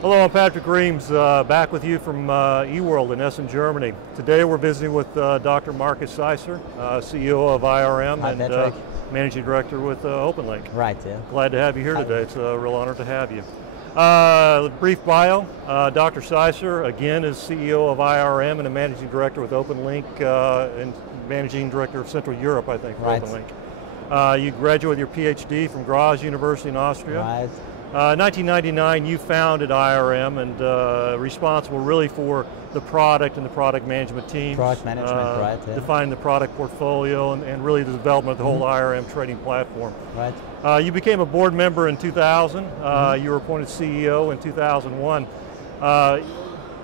Hello, I'm Patrick Reams, back with you from eWorld in Essen, Germany. Today we're visiting with Dr. Markus Seiser, CEO of IRM. Hi, and Managing Director with Openlink. Right, yeah. Glad to have you here today. It's a real honor to have you. Brief bio, Dr. Seiser, again, is CEO of IRM and a Managing Director with Openlink and Managing Director of Central Europe, I think, for right. Openlink. You graduated your PhD from Graz University in Austria. Right. 1999, you founded IRM and responsible really for the product and the product management teams. Product management, right. Yeah. Defining the product portfolio and really the development of the whole IRM trading platform. Right. You became a board member in 2000. You were appointed CEO in 2001. Dr.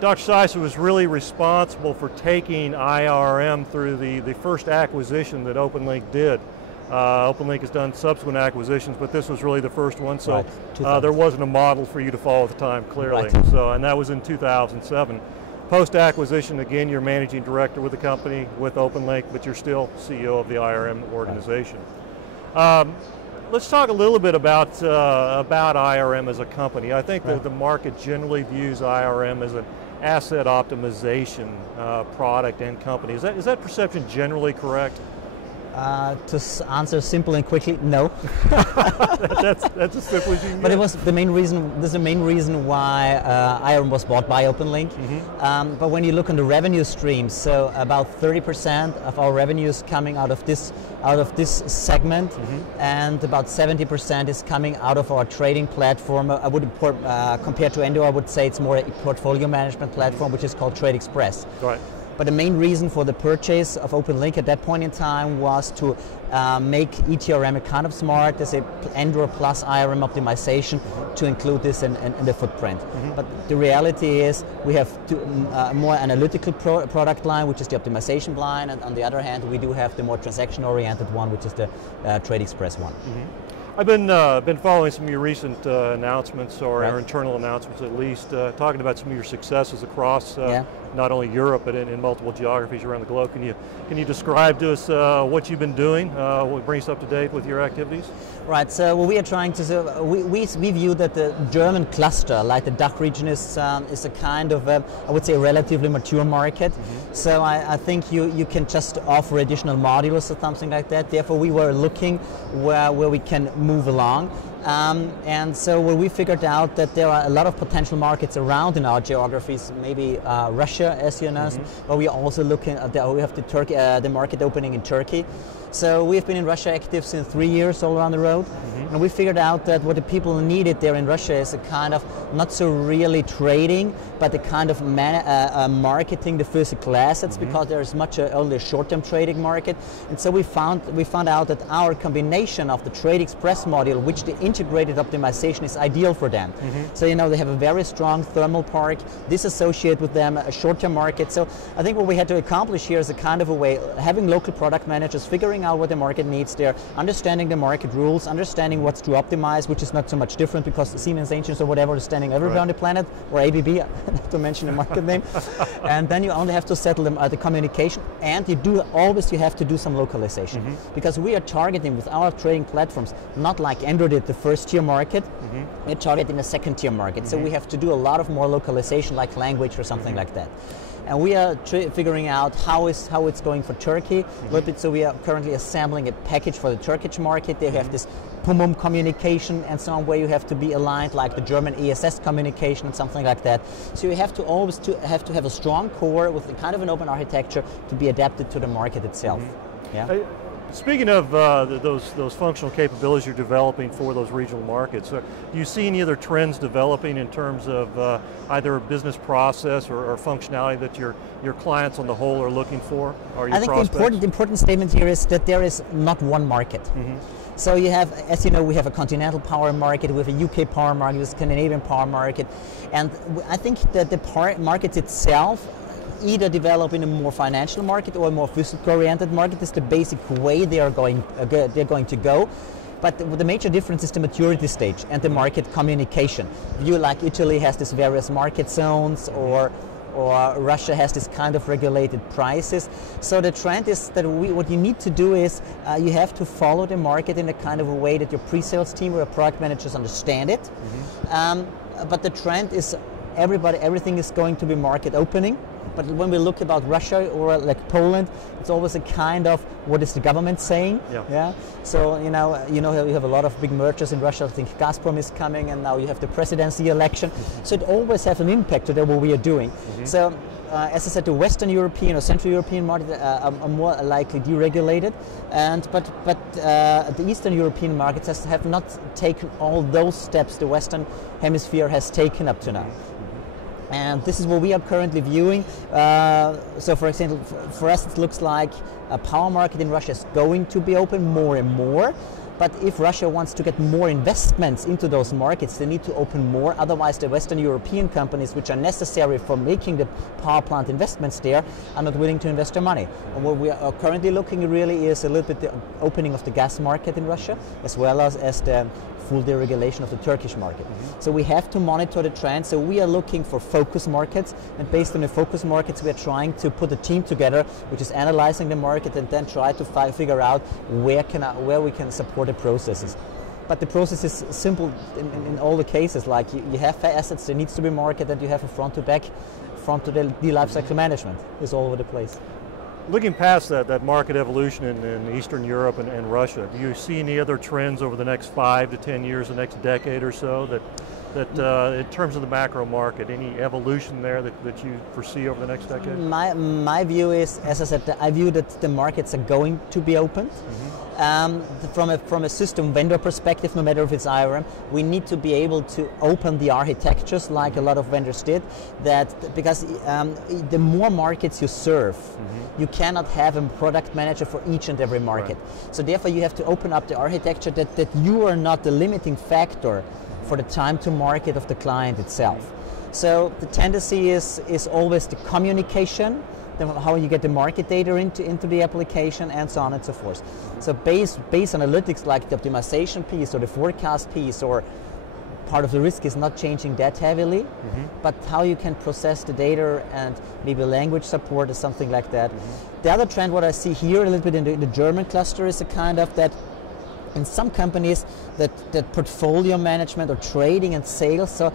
Seiser was really responsible for taking IRM through the first acquisition that Openlink did. Openlink has done subsequent acquisitions, but this was really the first one, so right. There wasn't a model for you to follow at the time, clearly. Right. So, and that was in 2007. Post-acquisition, again, you're managing director with the company, with Openlink, but you're still CEO of the IRM organization. Right. Let's talk a little bit about IRM as a company. I think that the market generally views IRM as an asset optimization product and company. Is that perception generally correct? To answer simply and quickly, no. that's as simple as you can But get. it was the main reason. This is the main reason why IRM was bought by Openlink. But when you look on the revenue streams, so about 30% of our revenues coming out of this segment, and about 70% is coming out of our trading platform. I would compared to Endo, I would say it's more a portfolio management platform, which is called Trade Express. Right. But the main reason for the purchase of Openlink at that point in time was to make ETRM kind of smart. There's a Android plus IRM optimization to include this in the footprint. But the reality is we have a more analytical product line, which is the optimization line, and on the other hand, we do have the more transaction-oriented one, which is the Trade Express one. I've been following some of your recent announcements, or internal announcements at least, talking about some of your successes across not only Europe but in multiple geographies around the globe. Can you describe to us what you've been doing? What brings us up to date with your activities? Right. So what we are trying to we view that the German cluster, like the DACH region, is a kind of I would say a relatively mature market. So I think you can just offer additional modules or something like that. Therefore, we were looking where we can move along. And so we figured out that there are a lot of potential markets around in our geographies, maybe Russia, as you know, but we are also looking at we have the market opening in Turkey. So we've been in Russia active since 3 years all around the road, and we figured out that what the people needed there in Russia is a kind of not so really trading, but a kind of marketing the physical assets, because there is much only a short-term trading market. And so we found out that our combination of the Trade Express module, which the integrated optimization is ideal for them. So they have a very strong thermal park, this associated with them a short-term market. So I think what we had to accomplish here is a kind of a way, having local product managers figuring out what the market needs there, understanding the market rules, understanding what's to optimize, which is not so much different because the Siemens engines or whatever is standing everywhere on the planet, or ABB, not to mention the market name. And then you only have to settle them the communication, and you have to do some localization, because we are targeting with our trading platforms not like Android did the first tier market, we're targeting a second tier market. So we have to do a lot of more localization, like language or something like that. And we are figuring out how it's going for Turkey. So we are currently assembling a package for the Turkish market. They have this PUMUM communication and so on, where you have to be aligned, like the German ESS communication and something like that. So you have to always have a strong core with a kind of an open architecture to be adapted to the market itself. Yeah. Speaking of those functional capabilities you're developing for those regional markets, do you see any other trends developing in terms of either a business process or functionality that your clients on the whole are looking for? Or your I think the important statement here is that there is not one market. So you have, as you know, we have a continental power market, we have a UK power market, we have a Scandinavian power market, and I think that the market itself either develop in a more financial market or a more physical-oriented market. Is the basic way they are going to go. But the major difference is the maturity stage and the market communication. View like Italy has this various market zones, or Russia has this kind of regulated prices. So the trend is that what you need to do is you have to follow the market in a kind of a way that your pre-sales team or your product managers understand it. but the trend is everything is going to be market opening. But when we look about Russia or like Poland, it's always a kind of what is the government saying? Yeah. So you have a lot of big mergers in Russia. I think Gazprom is coming, and now you have the presidency election. So it always has an impact to what we are doing. So as I said, the Western European or Central European market are more likely deregulated, but the Eastern European markets have not taken all those steps the Western Hemisphere has taken up to now. And this is what we are currently viewing. So for example, for us it looks like a power market in Russia is going to be open more and more. But if Russia wants to get more investments into those markets, they need to open more. Otherwise, the Western European companies, which are necessary for making the power plant investments there, are not willing to invest their money. And what we are currently looking really is a little bit the opening of the gas market in Russia, as well as the full deregulation of the Turkish market. So we have to monitor the trend. So we are looking for focus markets, and based on the focus markets, we are trying to put a team together, which is analyzing the market and then try to figure out where we can support the processes. But the process is simple in all the cases. Like you have assets, there needs to be market, and you have a front to the life cycle management. It's all over the place. Looking past that market evolution in Eastern Europe and Russia, do you see any other trends over the next 5 to 10 years, the next decade or so, that in terms of the macro market, any evolution there that you foresee over the next decade? My view is, as I said, I view that the markets are going to be opened. From a system vendor perspective, no matter if it's IRM, we need to be able to open the architectures like a lot of vendors did. Because the more markets you serve, you cannot have a product manager for each and every market. Right. So therefore, you have to open up the architecture that you are not the limiting factor for the time to market of the client itself. So the tendency is always the communication, how you get the market data into the application, and so on and so forth. So base analytics like the optimization piece or the forecast piece or part of the risk is not changing that heavily, but how you can process the data and maybe language support or something like that. The other trend, what I see here a little bit in the German cluster, is a kind of that in some companies that portfolio management or trading and sales. So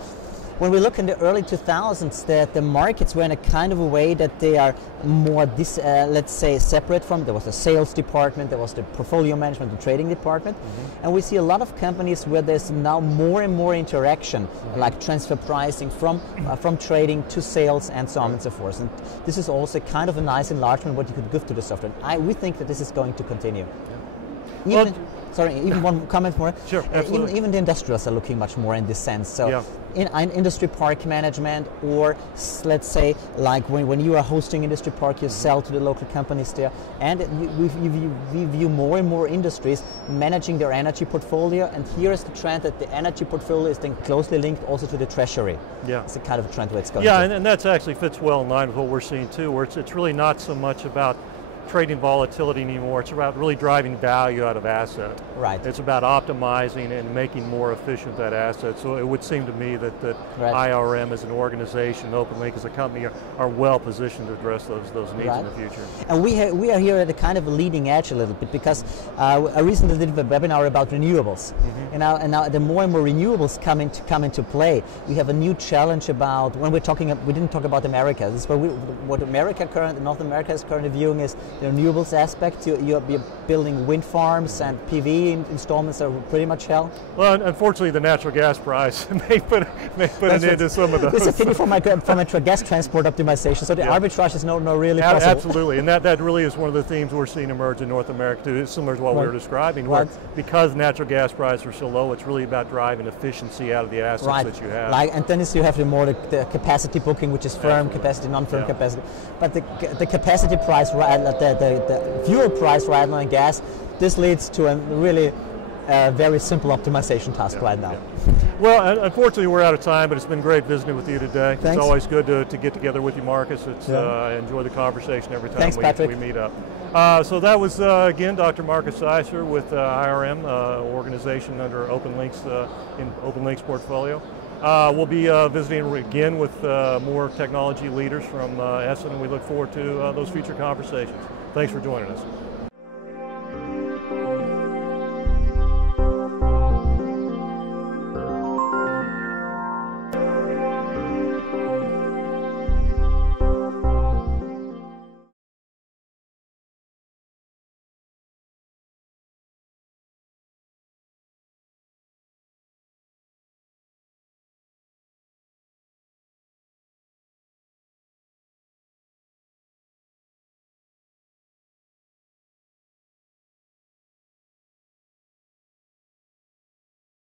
when we look in the early 2000s, that the markets were in a kind of a way that they are more, let's say, separate from. There was a sales department, there was the portfolio management and trading department, and we see a lot of companies where there's now more and more interaction, like transfer pricing from trading to sales and so on and so forth. And this is also kind of a nice enlargement what you could give to the software. We think that this is going to continue. Even one comment more. Sure, absolutely. Even the industrials are looking much more in this sense. So in industry park management, or let's say like when you are hosting industry park, you sell to the local companies there, and we view more and more industries managing their energy portfolio, and here is the trend that the energy portfolio is then closely linked also to the treasury. Yeah, it's a kind of a trend where it's going. Yeah, and that's actually fits well in line with what we're seeing too, where it's really not so much about trading volatility anymore. It's about really driving value out of asset. Right. It's about optimizing and making more efficient that asset. So it would seem to me that IRM as an organization, OpenLink as a company are well positioned to address those needs in the future. And we are here at a kind of a leading edge a little bit, because I recently did a webinar about renewables. And now the more and more renewables come into play, we have a new challenge about, when we're talking, we didn't talk about America. This is what North America is currently viewing is the renewables aspect. You're building wind farms, and PV installments are pretty much hell. Well, unfortunately, the natural gas price may put an end to some of those. It's a pity for my gas transport optimization. So the arbitrage is not really possible. Absolutely, and that really is one of the themes we're seeing emerge in North America too, similar to what we were describing, where because natural gas prices are so low, it's really about driving efficiency out of the assets that you have. And then you have the capacity booking, which is firm capacity, non-firm capacity. But the capacity price, the fuel price right now in gas, this leads to a really very simple optimization task right now. Well, unfortunately we're out of time, but it's been great visiting with you today. Thanks. It's always good to get together with you, Markus. I enjoy the conversation every time we meet up. So that was, again, Dr. Markus Seiser with IRM, organization under OpenLink's portfolio. We'll be visiting again with more technology leaders from Essen, and we look forward to those future conversations. Thanks for joining us.